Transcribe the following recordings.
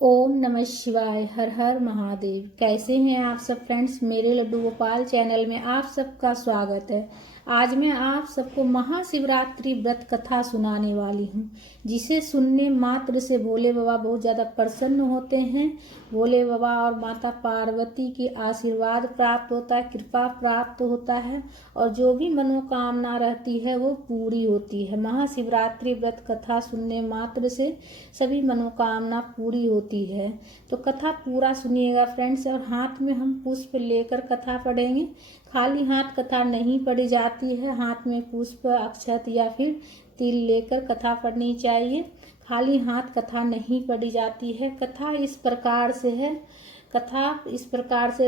ओम नमः शिवाय। हर हर महादेव। कैसे हैं आप सब फ्रेंड्स? मेरे लड्डू गोपाल चैनल में आप सबका स्वागत है। आज मैं आप सबको महाशिवरात्रि व्रत कथा सुनाने वाली हूँ, जिसे सुनने मात्र से भोले बाबा बहुत ज़्यादा प्रसन्न होते हैं। भोले बाबा और माता पार्वती की आशीर्वाद प्राप्त होता है, कृपा प्राप्त होता है और जो भी मनोकामना रहती है वो पूरी होती है। महाशिवरात्रि व्रत कथा सुनने मात्र से सभी मनोकामना पूरी होती है। तो कथा पूरा सुनिएगा फ्रेंड्स। और हाथ में हम पुष्प लेकर कथा पढ़ेंगे। खाली हाथ कथा नहीं पढ़ी जाती है, हाथ में पुष्प, अक्षत या फिर तिल लेकर कथा पढ़नी चाहिए। खाली हाथ कथा नहीं पढ़ी जाती है। कथा इस प्रकार से है।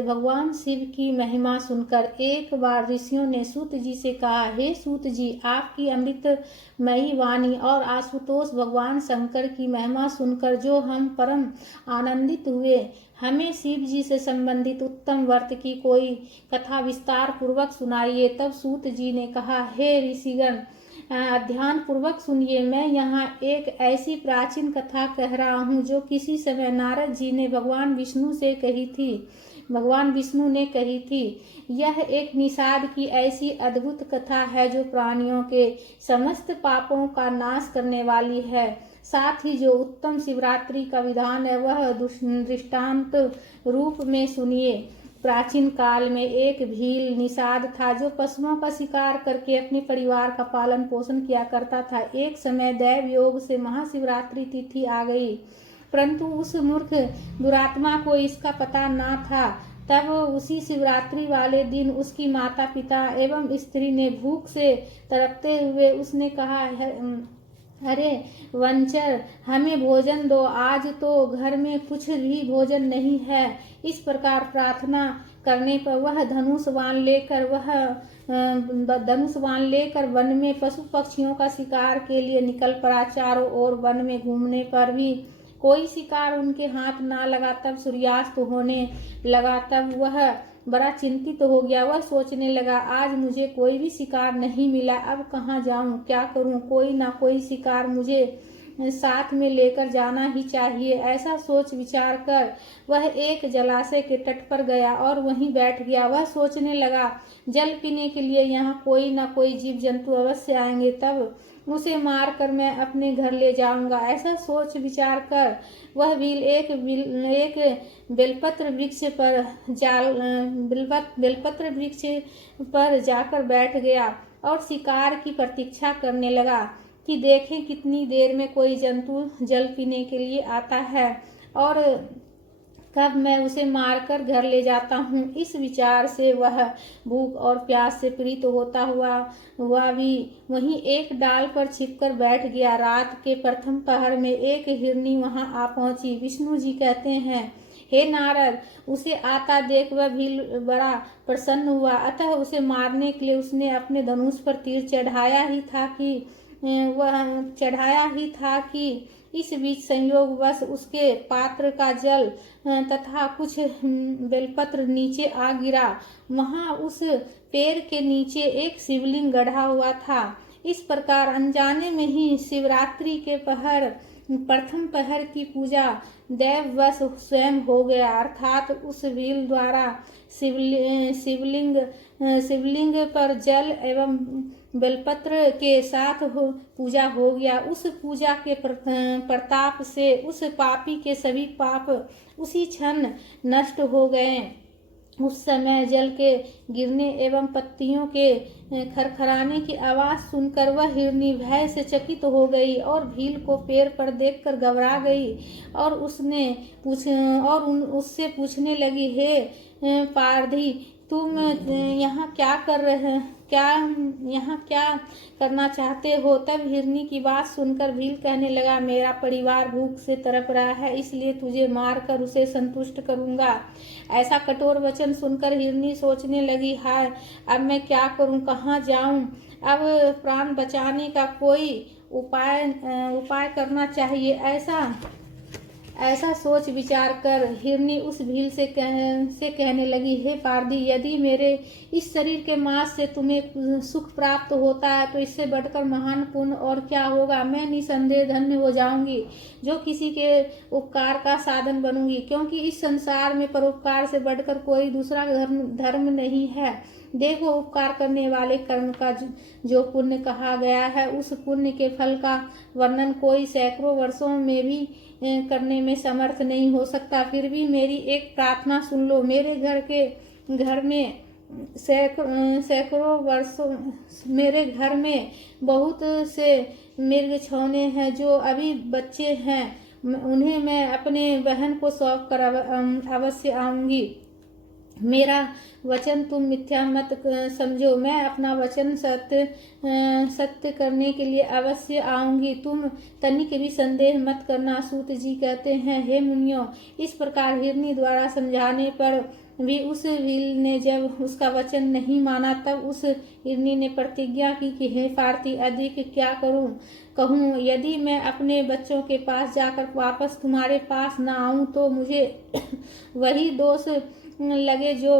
भगवान शिव की महिमा सुनकर एक बार ऋषियों ने सूत जी से कहा, हे सूत जी, आपकी अमृतमयी वाणी और आशुतोष भगवान शंकर की महिमा सुनकर जो हम परम आनंदित हुए, हमें शिव जी से संबंधित उत्तम व्रत की कोई कथा विस्तार पूर्वक सुनाइए। तब सूत जी ने कहा, हे ऋषिगण, ध्यान पूर्वक सुनिए। मैं यहाँ एक ऐसी प्राचीन कथा कह रहा हूँ जो किसी समय नारद जी ने भगवान विष्णु ने कही थी। यह एक निषाद की ऐसी अद्भुत कथा है जो प्राणियों के समस्त पापों का नाश करने वाली है। साथ ही जो उत्तम शिवरात्रि का विधान है वह दृष्टांत रूप में सुनिए। प्राचीन काल में एक भील निषाद था जो पशुओं का शिकार करके अपने परिवार का पालन पोषण किया करता था। एक समय दैव योग से महाशिवरात्रि तिथि आ गई, परंतु उस मूर्ख दुरात्मा को इसका पता न था। तब उसी शिवरात्रि वाले दिन उसकी माता पिता एवं स्त्री ने भूख से तड़पते हुए उसने कहा, अरे वंचर, हमें भोजन दो, आज तो घर में कुछ भी भोजन नहीं है। इस प्रकार प्रार्थना करने पर वह धनुष बाण लेकर वन में पशु पक्षियों का शिकार के लिए निकल पड़ा। चारों ओर वन में घूमने पर भी कोई शिकार उनके हाथ ना लगा। तब सूर्यास्त होने लगा। तब वह बड़ा चिंतित हो गया। वह सोचने लगा, आज मुझे कोई भी शिकार नहीं मिला, अब कहाँ जाऊं, क्या करूं? कोई ना कोई शिकार मुझे साथ में लेकर जाना ही चाहिए। ऐसा सोच विचार कर वह एक जलाशय के तट पर गया और वहीं बैठ गया। वह सोचने लगा, जल पीने के लिए यहाँ कोई ना कोई जीव जंतु अवश्य आएंगे, तब उसे मार कर मैं अपने घर ले जाऊंगा। ऐसा सोच विचार कर वह भील एक बेलपत्र वृक्ष पर जाकर बैठ गया और शिकार की प्रतीक्षा करने लगा कि देखें कितनी देर में कोई जंतु जल पीने के लिए आता है और कब मैं उसे मारकर घर ले जाता हूँ। इस विचार से वह भूख और प्यास से पीड़ित होता हुआ भी वहीं एक डाल पर छिपकर बैठ गया। रात के प्रथम पहर में एक हिरनी वहां आ पहुंची। विष्णु जी कहते हैं, हे नारद, उसे आता देख वह भी बड़ा प्रसन्न हुआ। अतः उसे मारने के लिए उसने अपने धनुष पर तीर चढ़ाया ही था कि इस बीच संयोगवश उसके पात्र का जल तथा कुछ बेलपत्र नीचे आ गिरा। वहां उस पेड़ के नीचे एक शिवलिंग गढ़ा हुआ था। इस प्रकार अनजाने में ही शिवरात्रि के प्रथम पहर की पूजा दैववश स्वयं हो गया, अर्थात उस भील द्वारा शिवलिंग पर जल एवं बेलपत्र के साथ पूजा हो गया। उस पूजा के प्रताप से उस पापी के सभी पाप उसी क्षण नष्ट हो गए। उस समय जल के गिरने एवं पत्तियों के खरखराने की आवाज सुनकर वह हिरनी भय से चकित हो गई और भील को पेड़ पर देखकर घबरा गई और उससे पूछने लगी, हे पारधी, तुम यहाँ क्या करना चाहते हो? तब हिरनी की बात सुनकर भील कहने लगा, मेरा परिवार भूख से तड़प रहा है, इसलिए तुझे मारकर उसे संतुष्ट करूंगा। ऐसा कठोर वचन सुनकर हिरनी सोचने लगी, हाय, अब मैं क्या करूं, कहाँ जाऊं? अब प्राण बचाने का कोई उपाय करना चाहिए। ऐसा सोच विचार कर हिरनी उस भील से कहने लगी, हे पारधी, यदि मेरे इस शरीर के मांस से तुम्हें सुख प्राप्त होता है तो इससे बढ़कर महान पुण्य और क्या होगा। मैं निसंदेह धन्य हो जाऊंगी, जो किसी के उपकार का साधन बनूंगी, क्योंकि इस संसार में परोपकार से बढ़कर कोई दूसरा धर्म नहीं है। देखो, उपकार करने वाले कर्म का जो पुण्य कहा गया है, उस पुण्य के फल का वर्णन कोई सैकड़ों वर्षों में भी करने में समर्थ नहीं हो सकता। फिर भी मेरी एक प्रार्थना सुन लो। मेरे घर में सैकड़ों वर्षों मेरे घर में बहुत से मृग छौने हैं जो अभी बच्चे हैं। उन्हें मैं अपने बहन को सौंप कर अवश्य आऊंगी। मेरा वचन तुम मिथ्या मत समझो। मैं अपना वचन सत्य करने के लिए अवश्य आऊंगी। तुम तनिक भी संदेह मत करना। सूत जी कहते हैं, हे मुनियों, इस प्रकार हिरनी द्वारा समझाने पर भी उस भील ने जब उसका वचन नहीं माना, तब उस हिरनी ने प्रतिज्ञा की कि हे पार्थी, अधिक क्या कहूँ। यदि मैं अपने बच्चों के पास जाकर वापस तुम्हारे पास न आऊं तो मुझे वही दोष लगे जो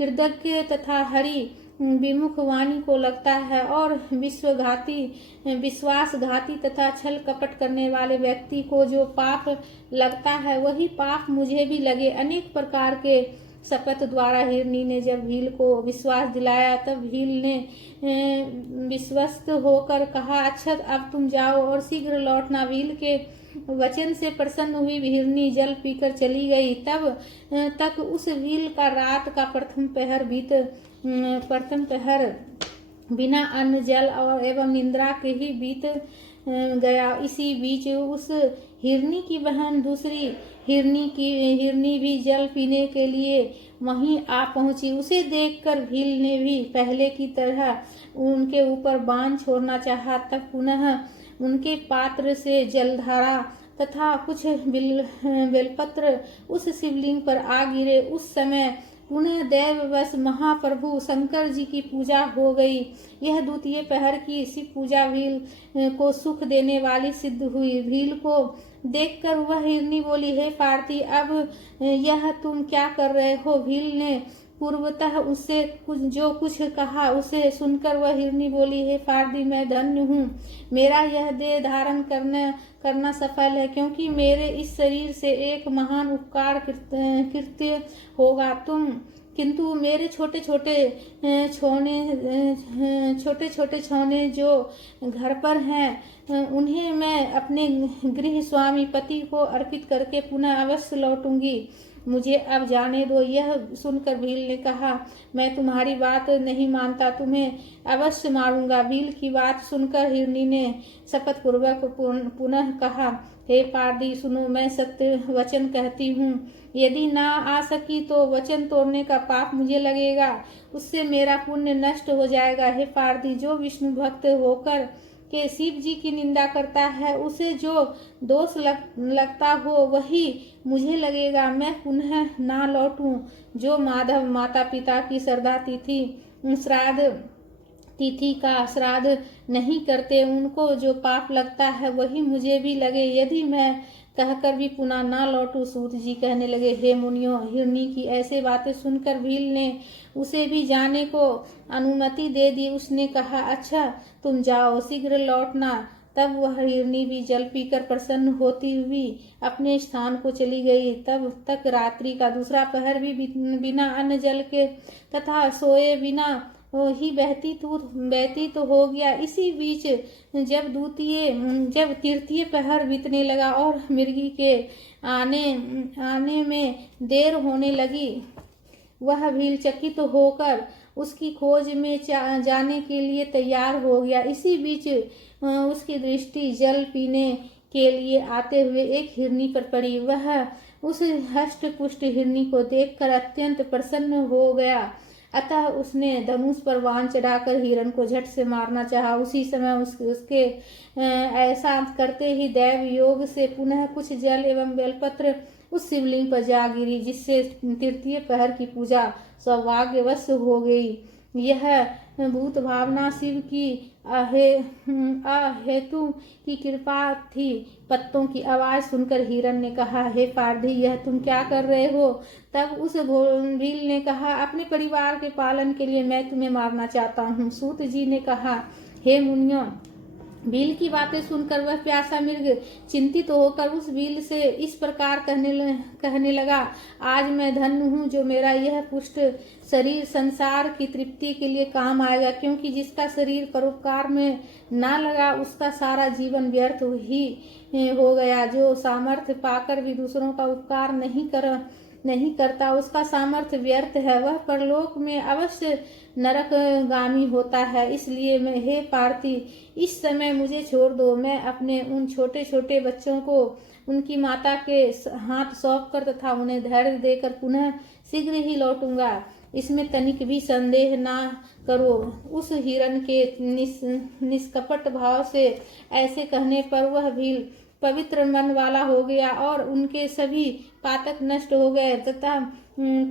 कृतज्ञ तथा हरि विमुख वाणी को लगता है, और विश्वासघाती तथा छल कपट करने वाले व्यक्ति को जो पाप लगता है, वही पाप मुझे भी लगे। अनेक प्रकार के शपथ द्वारा हिरनी ने जब भील को विश्वास दिलाया, तब भील ने विश्वस्त होकर कहा, अच्छा, अब तुम जाओ और शीघ्र लौटना। भील के वचन से प्रसन्न हुई हिरनी जल पीकर चली गई। तब तक उस भील का रात का प्रथम पहर बिना अन्न, जल और एवं निद्रा के ही बीत गया। इसी बीच उस हिरनी की बहन दूसरी हिरनी भी जल पीने के लिए वहीं आ पहुंची। उसे देखकर भील ने भी पहले की तरह उनके ऊपर बाण छोड़ना चाहा। तब पुनः उनके पात्र से जलधारा तथा कुछ बेलपत्र उस शिवलिंग पर आ गिरे। उस समय पुनः दैववश महाप्रभु शंकर जी की पूजा हो गई। यह द्वितीय पहर की शिव पूजा भील को सुख देने वाली सिद्ध हुई। भील को देखकर वह हिरनी बोली, हे पार्थी, अब यह तुम क्या कर रहे हो। भील ने पूर्वतः उससे जो कुछ कहा उसे सुनकर वह हिरनी बोली, हे पार्थी, मैं धन्य हूँ। मेरा यह देह धारण करना सफल है, क्योंकि मेरे इस शरीर से एक महान उपकार कृत्य होगा। किंतु मेरे छोटे छोटे छौने जो घर पर हैं, उन्हें मैं अपने गृह स्वामी पति को अर्पित करके पुनः अवश्य लौटूंगी। मुझे अब जाने दो। यह सुनकर भील ने कहा, मैं तुम्हारी बात नहीं मानता, तुम्हें अवश्य मारूंगा। भील की बात सुनकर हिरनी ने शपथ पूर्वक पुनः कहा, हे पारदी, सुनो, मैं सत्य वचन कहती हूँ। यदि ना आ सकी तो वचन तोड़ने का पाप मुझे लगेगा, उससे मेरा पुण्य नष्ट हो जाएगा। हे पारदी, जो विष्णु भक्त होकर के शिव जी की निंदा करता है, उसे जो दोष लगता हो वही मुझे लगेगा। मैं पुनः ना लौटूं। जो माधव माता पिता की तिथि का श्राद्ध नहीं करते, उनको जो पाप लगता है वही मुझे भी लगे। यदि मैं कहकर भी पुनः ना लौटूं। सूत जी कहने लगे, हे मुनियों, हिरनी की ऐसे बातें सुनकर भील ने उसे भी जाने को अनुमति दे दी। उसने कहा, अच्छा, तुम जाओ, शीघ्र लौटना। तब वह हिरनी भी जल पीकर प्रसन्न होती हुई अपने स्थान को चली गई। तब तक रात्रि का दूसरा पहर भी बिना अन्न जल के तथा सोए बिना ही व्यतीत हो गया। इसी बीच जब तृतीय पहर बीतने लगा और मृगी के आने में देर होने लगी, वह भील चकित होकर उसकी खोज में जाने के लिए तैयार हो गया। इसी बीच उसकी दृष्टि जल पीने के लिए आते हुए एक हिरनी पर पड़ी। वह उस हष्ट पुष्ट हिरनी को देखकर अत्यंत प्रसन्न हो गया। अतः उसने धनुष पर बाण चढ़ाकर हिरण को झट से मारना चाहा। उसी समय उसके ऐसा करते ही दैव योग से पुनः कुछ जल एवं बेलपत्र उस शिवलिंग पर जा गिरी, जिससे तृतीय पहर की पूजा सौभाग्यवश हो गई। यह भूत भावना शिव की अहेतु की कृपा थी। पत्तों की आवाज सुनकर हिरण ने कहा, हे पारधी, यह तुम क्या कर रहे हो? तब उस भील ने कहा, अपने परिवार के पालन के लिए मैं तुम्हें मारना चाहता हूँ। सूत जी ने कहा, हे मुनियों, भील की बातें सुनकर वह प्यासा मृग चिंतित होकर उस भील से इस प्रकार कहने लगा, आज मैं धन्य हूँ जो मेरा यह पुष्ट शरीर संसार की तृप्ति के लिए काम आएगा, क्योंकि जिसका शरीर परोपकार में ना लगा उसका सारा जीवन व्यर्थ ही हो गया। जो सामर्थ्य पाकर भी दूसरों का उपकार नहीं करता उसका सामर्थ्य व्यर्थ है, वह परलोक में अवश्य नरकगामी होता है। इसलिए मैं, हे पार्थी, इस समय मुझे छोड़ दो। मैं अपने उन छोटे छोटे बच्चों को उनकी माता के हाथ सौंपकर तथा उन्हें धैर्य देकर पुनः शीघ्र ही लौटूंगा, इसमें तनिक भी संदेह ना करो। उस हिरण के निष्कपट भाव से ऐसे कहने पर वह भी पवित्र मन वाला हो गया और उनके सभी पातक नष्ट हो गए। तथा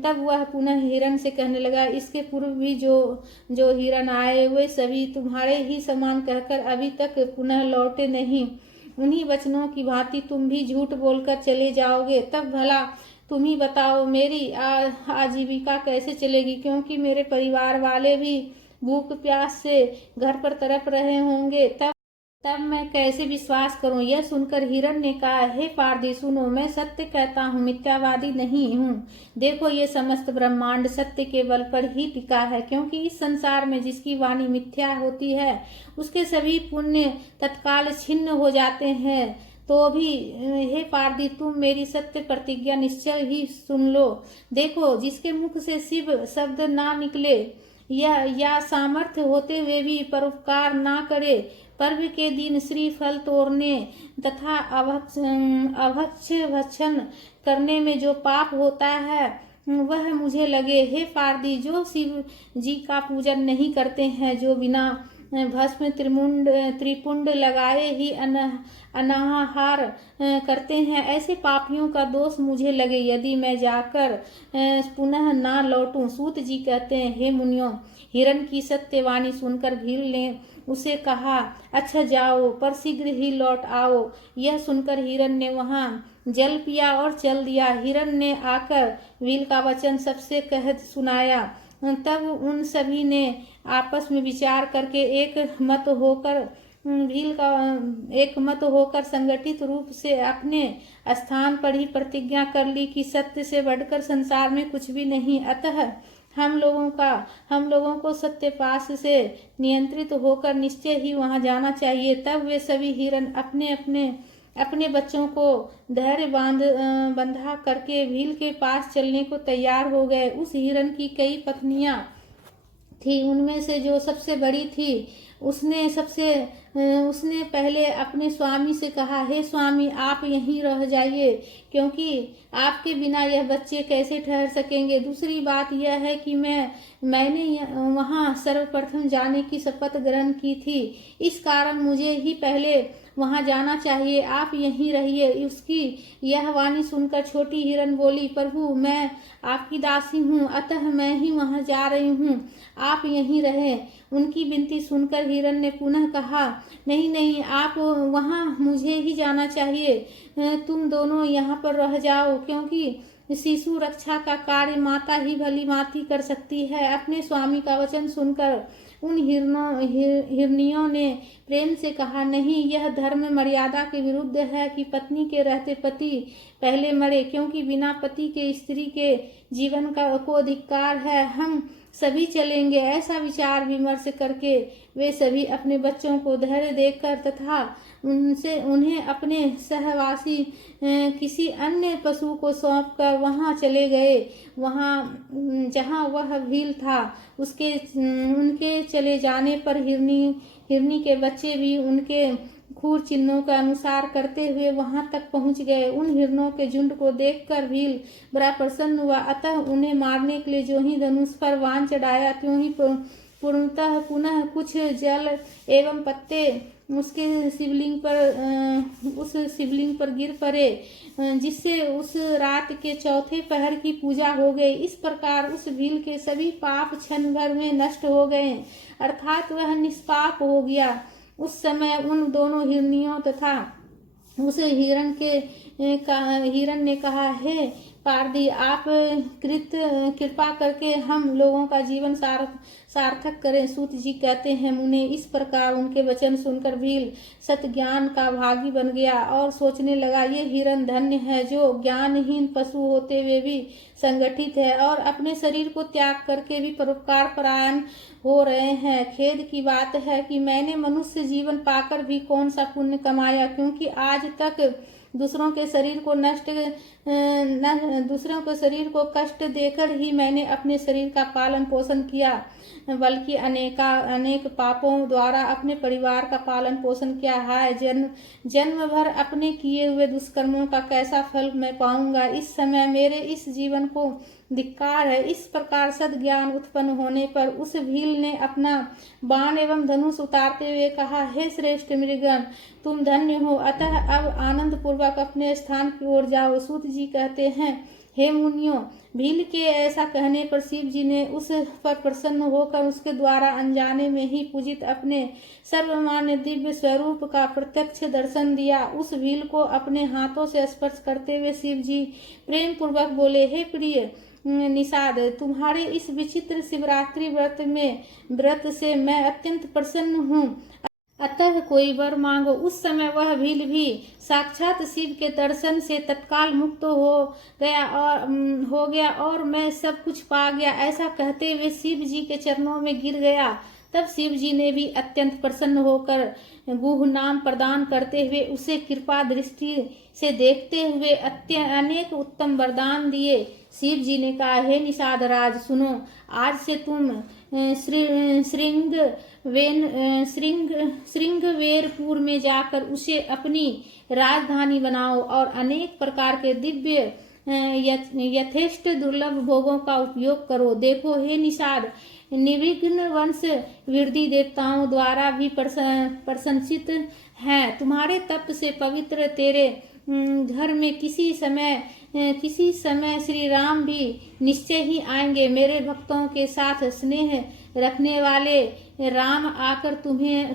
तब वह पुनः हिरण से कहने लगा, इसके पूर्व भी जो हिरण आए वे सभी तुम्हारे ही समान कहकर अभी तक पुनः लौटे नहीं। उन्हीं वचनों की भांति तुम भी झूठ बोलकर चले जाओगे, तब भला तुम ही बताओ मेरी आजीविका कैसे चलेगी, क्योंकि मेरे परिवार वाले भी भूख प्यास से घर पर तड़प रहे होंगे। तब मैं कैसे विश्वास करूं? यह सुनकर हिरण ने कहा, हे पारधी, सुनो, मैं सत्य कहता हूँ, मिथ्यावादी नहीं हूँ। देखो, ये समस्त ब्रह्मांड सत्य के बल पर ही टिका है, क्योंकि इस संसार में जिसकी वाणी मिथ्या होती है उसके सभी पुण्य तत्काल छिन्न हो जाते हैं। तो भी हे पारधी, तुम मेरी सत्य प्रतिज्ञा निश्चय ही सुन लो। देखो, जिसके मुख से शिव शब्द ना निकले या सामर्थ्य होते हुए भी परोपकार ना करे, पर्व के दिन श्रीफल तोड़ने तथा अभक्ष भक्षण करने में जो पाप होता है वह मुझे लगे। हे पारधी, जो शिव जी का पूजन नहीं करते हैं, जो बिना भस्म त्रिपुंड लगाए ही अनाहार करते हैं, ऐसे पापियों का दोष मुझे लगे, यदि मैं जाकर पुनः ना लौटूं। सूत जी कहते हैं, हे मुनियों, हिरण की सत्यवाणी सुनकर भील ने उसे कहा, अच्छा जाओ, पर शीघ्र ही लौट आओ। यह सुनकर हिरण ने वहां जल पिया और चल दिया। हिरण ने आकर भील का वचन सबसे कह सुनाया। तब उन सभी ने आपस में विचार करके एक मत होकर संगठित रूप से अपने स्थान पर ही प्रतिज्ञा कर ली कि सत्य से बढ़कर संसार में कुछ भी नहीं। अतः हम लोगों को सत्य पास से नियंत्रित होकर निश्चय ही वहां जाना चाहिए। तब वे सभी हिरण अपने बच्चों को धैर्य बंधा करके भील के पास चलने को तैयार हो गए। उस हिरण की कई पत्नियां थी, उनमें से जो सबसे बड़ी थी उसने पहले अपने स्वामी से कहा, हे स्वामी, आप यहीं रह जाइए, क्योंकि आपके बिना यह बच्चे कैसे ठहर सकेंगे। दूसरी बात यह है कि मैंने वहां सर्वप्रथम जाने की शपथ ग्रहण की थी, इस कारण मुझे ही पहले वहां जाना चाहिए, आप यहीं रहिए। उसकी यह वाणी सुनकर छोटी हिरण बोली, प्रभु, मैं आपकी दासी हूँ, अतः मैं ही वहां जा रही हूँ, आप यहीं रहे। उनकी विनती सुनकर हिरण ने पुनः कहा, नहीं नहीं, आप वहां मुझे ही जाना चाहिए, तुम दोनों यहाँ पर रह जाओ, क्योंकि शिशु रक्षा का कार्य माता ही भली भांति कर सकती है। अपने स्वामी का वचन सुनकर उन हिरनियों ने प्रेम से कहा, नहीं, यह धर्म मर्यादा के विरुद्ध है कि पत्नी के रहते पति पहले मरे, क्योंकि बिना पति के स्त्री के जीवन को धिक्कार है। हम सभी चलेंगे। ऐसा विचार विमर्श करके वे सभी अपने बच्चों को धैर्य देकर तथा उन्हें अपने सहवासी किसी अन्य पशु को सौंपकर वहां चले गए। जहां वह भील था, उनके चले जाने पर हिरनी के बच्चे भी उनके खूर चिन्हों का अनुसार करते हुए वहां तक पहुंच गए। उन हिरणों के झुंड को देखकर भील बड़ा प्रसन्न हुआ, अतः उन्हें मारने के लिए जो ही धनुष पर बाण चढ़ाया, त्यों ही पुनः कुछ जल एवं पत्ते उसके शिवलिंग पर उस शिवलिंग पर गिर पड़े, जिससे उस रात के चौथे पहर की पूजा हो गई। इस प्रकार उस भील के सभी पाप क्षण भर में नष्ट हो गए, अर्थात वह निष्पाप हो गया। उस समय उन दोनों हिरनियों तथा उस हिरण ने कहा, हे पारदी, आप कृपा करके हम लोगों का जीवन सार्थक करें। सूत जी कहते हैं, मुने इस प्रकार उनके वचन सुनकर भील सत ज्ञान का भागी बन गया और सोचने लगा, ये हिरण धन्य है जो ज्ञानहीन पशु होते हुए भी संगठित है और अपने शरीर को त्याग करके भी परोपकार परायण हो रहे हैं। खेद की बात है कि मैंने मनुष्य जीवन पाकर भी कौन सा पुण्य कमाया, क्योंकि आज तक दूसरों के शरीर को कष्ट देकर ही मैंने अपने शरीर का पालन पोषण किया, बल्कि अनेक पापों द्वारा अपने परिवार का पालन पोषण किया है। जन्म भर अपने किए हुए दुष्कर्मों का कैसा फल मैं पाऊंगा। इस समय मेरे इस जीवन को धिक्कार है। इस प्रकार सद्ज्ञान उत्पन्न होने पर उस भील ने अपना बाण एवं धनुष उतारते हुए कहा, हे श्रेष्ठ मृगन, तुम धन्य हो, अतः अब आनंद पूर्वक अपने स्थान की ओर जाओ। सूत जी कहते हैं, हे मुनियों, भील के ऐसा कहने पर शिव जी ने उस पर प्रसन्न होकर उसके द्वारा अनजाने में ही पूजित अपने सर्वमान्य दिव्य स्वरूप का प्रत्यक्ष दर्शन दिया। उस भील को अपने हाथों से स्पर्श करते हुए शिव जी प्रेम पूर्वक बोले, हे प्रिय निषाद, तुम्हारे इस विचित्र शिवरात्रि व्रत से मैं अत्यंत प्रसन्न हूँ, अतः कोई वर मांगो। उस समय वह भील भी साक्षात शिव के दर्शन से तत्काल मुक्त हो गया और मैं सब कुछ पा गया, ऐसा कहते हुए शिव जी के चरणों में गिर गया। तब शिव जी ने भी अत्यंत प्रसन्न होकर गुह नाम प्रदान करते हुए उसे कृपा दृष्टि से देखते हुए अनेक उत्तम वरदान दिए। शिव जी ने कहा, हे निषाद राज, सुनो, आज से तुम श्रृंगवेरपुर में जाकर उसे अपनी राजधानी बनाओ और अनेक प्रकार के दिव्य यथेष्ट दुर्लभ भोगों का उपयोग करो। देखो हे निषाद, निर्विघ्न वंश वृद्धि देवताओं द्वारा भी प्रशंसित है। तुम्हारे तप से पवित्र तेरे घर में किसी समय श्री राम भी निश्चय ही आएंगे। मेरे भक्तों के साथ स्नेह रखने वाले राम आकर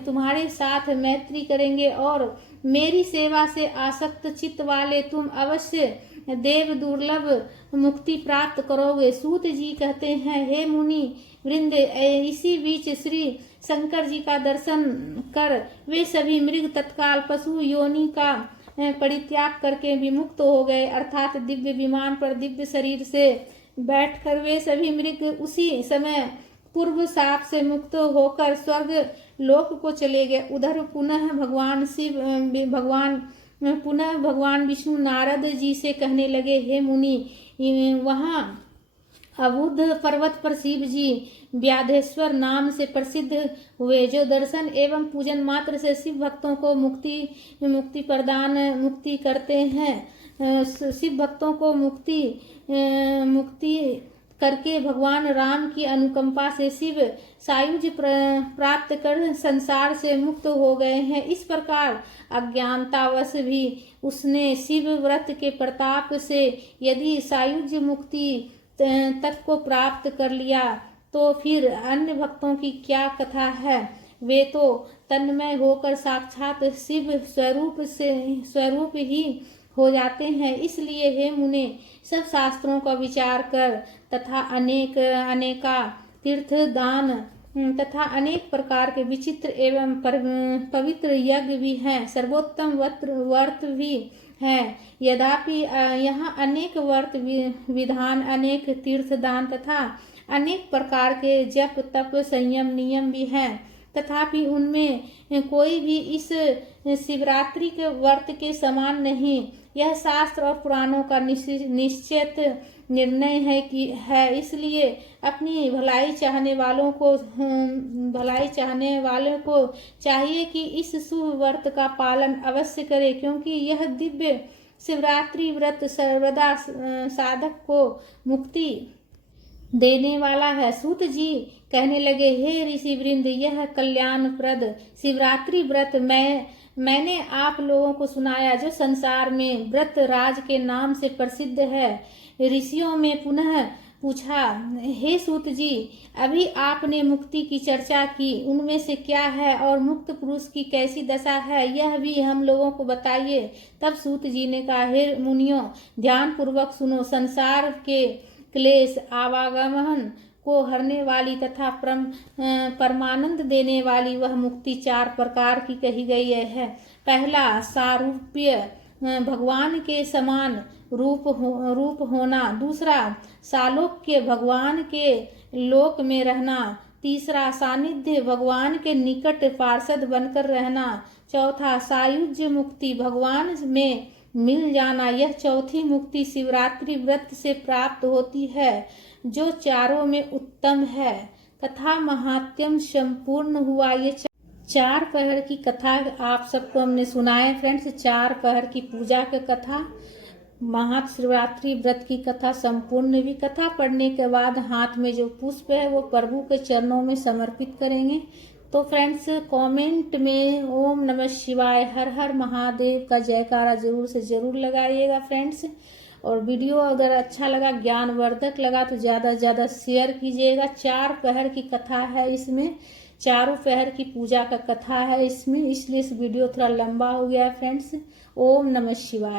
तुम्हारे साथ मैत्री करेंगे और मेरी सेवा से आसक्त चित्त वाले तुम अवश्य देव दुर्लभ मुक्ति प्राप्त करोगे। सूत जी कहते हैं, हे मुनि वृंद, इसी बीच श्री शंकर जी का दर्शन कर वे सभी मृग तत्काल पशु योनि का परित्याग करके विमुक्त हो गए, अर्थात दिव्य विमान पर दिव्य शरीर से बैठकर वे सभी मृग उसी समय पूर्व शाप से मुक्त होकर स्वर्ग लोक को चले गए। उधर पुनः भगवान विष्णु नारद जी से कहने लगे, हे मुनि, वहाँ अबुध पर्वत पर शिव जी व्याधेश्वर नाम से प्रसिद्ध हुए, जो दर्शन एवं पूजन मात्र से शिव भक्तों को मुक्ति करते हैं। शिव भक्तों को मुक्ति करके भगवान राम की अनुकंपा से शिव सायुज्य प्राप्त कर संसार से मुक्त हो गए हैं। इस प्रकार अज्ञानतावश भी उसने शिव व्रत के प्रताप से यदि सायुज्य मुक्ति तक को प्राप्त कर लिया तो फिर अन्य भक्तों की क्या कथा है। वे तो तन्मय होकर साक्षात शिव स्वरूप ही हो जाते हैं। इसलिए हे मुने, सब शास्त्रों का विचार कर तथा अनेका तीर्थ दान तथा अनेक प्रकार के विचित्र एवं पवित्र यज्ञ भी हैं, सर्वोत्तम व्रत भी हैं। यद्यपि यहाँ अनेक व्रत विधान, अनेक तीर्थ दान तथा अनेक प्रकार के जप तप संयम नियम भी हैं, तथापि उनमें कोई भी इस शिवरात्रि के व्रत के समान नहीं। यह शास्त्र और पुराणों का निश्चित निर्णय है। इसलिए अपनी भलाई चाहने वालों को चाहिए कि इस शुभ व्रत का पालन अवश्य करें, क्योंकि यह दिव्य शिवरात्रि व्रत सर्वदा साधक को मुक्ति देने वाला है। सूत जी कहने लगे, हे ऋषि वृंद, यह कल्याणप्रद शिवरात्रि व्रत मैंने आप लोगों को सुनाया, जो संसार में व्रत राज के नाम से प्रसिद्ध है। ऋषियों में पुनः पूछा, हे सूत जी, अभी आपने मुक्ति की चर्चा की, उनमें से क्या है और मुक्त पुरुष की कैसी दशा है, यह भी हम लोगों को बताइए। तब सूत जी ने कहा, हे मुनियों, ध्यान पूर्वक सुनो। संसार के क्लेश आवागमन को हरने वाली तथा परमानंद देने वाली वह मुक्ति 4 प्रकार की कही गई है। पहला, सारूप्य, भगवान के समान रूप होना। दूसरा, सालोक्य, भगवान के लोक में रहना। तीसरा, सानिध्य, भगवान के निकट पार्षद बनकर रहना। चौथा, सायुज्य मुक्ति, भगवान में मिल जाना। यह चौथी मुक्ति शिवरात्रि व्रत से प्राप्त होती है, जो चारों में उत्तम है। कथा महात्म्य संपूर्ण हुआ। ये 4 पहर की कथा आप सबको हमने सुनाए फ्रेंड्स। 4 पहर की पूजा की कथा, महाशिवरात्रि व्रत की कथा संपूर्ण हुई। कथा पढ़ने के बाद हाथ में जो पुष्प है वो प्रभु के चरणों में समर्पित करेंगे। तो फ्रेंड्स, कमेंट में ओम नमः शिवाय, हर हर महादेव का जयकारा जरूर से जरूर लगाइएगा फ्रेंड्स। और वीडियो अगर अच्छा लगा, ज्ञानवर्धक लगा, तो ज़्यादा से ज़्यादा शेयर कीजिएगा। 4 पहर की कथा है इसमें, चारों पहर की पूजा का कथा है इसमें, इसलिए इस वीडियो थोड़ा लंबा हो गया है फ्रेंड्स। ओम नमः शिवाय।